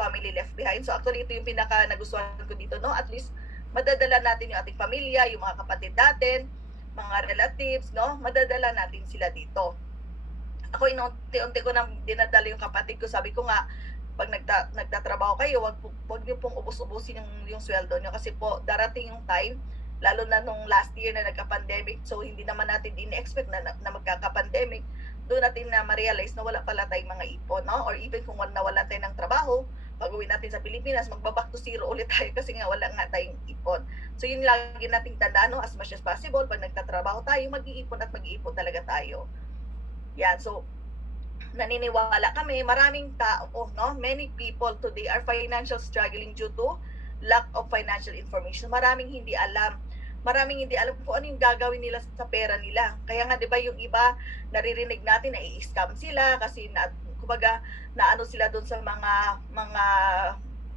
family left behind. So actually, ito yung pinaka nagustuhan ko dito, no? At least, madadala natin yung ating pamilya, yung mga kapatid natin, mga relatives, no? Madadala natin sila dito. Ako, inunti-unti ko nang dinadala yung kapatid ko. Sabi ko nga, pag nagtatrabaho kayo, wag niyo pong ubus-ubusin yung sweldo niyo kasi po darating yung time, lalo na nung last year na nagka-pandemic, so hindi naman natin in-expect na magkaka-pandemic, doon natin na ma-realize na wala pala tayong mga ipon, no? Or even kung nawalan tayo ng trabaho, pag-uwi natin sa Pilipinas, magba-back to zero ulit tayo kasi nga wala nga tayong ipon. So yun lagi nating tandaan, no? As much as possible, pag nagtatrabaho tayo, mag-iipon at mag-iipon talaga tayo. Yan, so naniniwala kami, maraming tao, no? Many people today are financial struggling due to lack of financial information. Maraming hindi alam. Maraming hindi alam kung ano yung gagawin nila sa pera nila. Kaya nga 'di ba yung iba naririnig natin na i-scam sila kasi kumbaga naano sila doon sa mga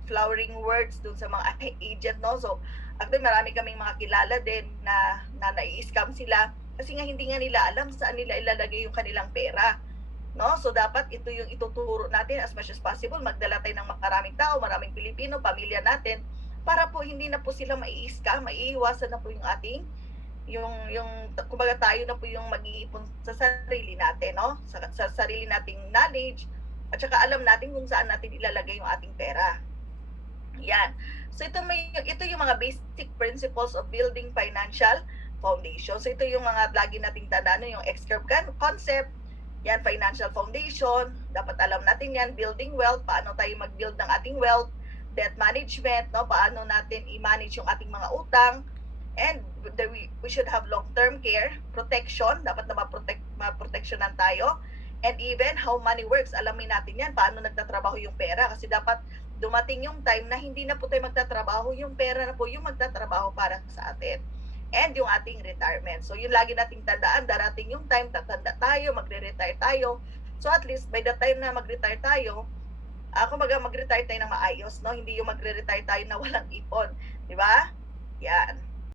flowering words doon sa mga agent, no? So actually marami kaming mga kilala din na nai-scam sila kasi nga hindi nga nila alam saan nila ilalagay yung kanilang pera, no? So dapat ito yung ituturo natin as much as possible, magdala tayo ng maraming tao, maraming Pilipino, pamilya natin, para po hindi na po sila mai-scam, maiiwasan na po yung ating kumbaga tayo na po yung mag-iipon sa sarili natin, no? Sa sarili nating knowledge at saka alam natin kung saan natin ilalagay yung ating pera. Yan. So ito yung mga basic principles of building financial foundation. So ito yung mga lagi nating tandaan, yung X-curve concept. Yan, financial foundation, dapat alam natin yan, building wealth, paano tayo mag-build ng ating wealth, debt management, no, paano natin i-manage yung ating mga utang, and we should have long-term care, protection, dapat na ma-protectionan tayo, and even how money works, alamin natin yan, paano nagtatrabaho yung pera, kasi dapat dumating yung time na hindi na po tayo magtatrabaho, yung pera na po yung magtatrabaho para sa atin. And yung ating retirement. So, yun lagi nating tandaan, darating yung time, tatanda tayo, magre-retire tayo. So, at least, by the time na mag-retire tayo, kumbaga mag-retire tayo ng maayos, no? Hindi yung magre-retire tayo na walang ipon. Di ba? Yan.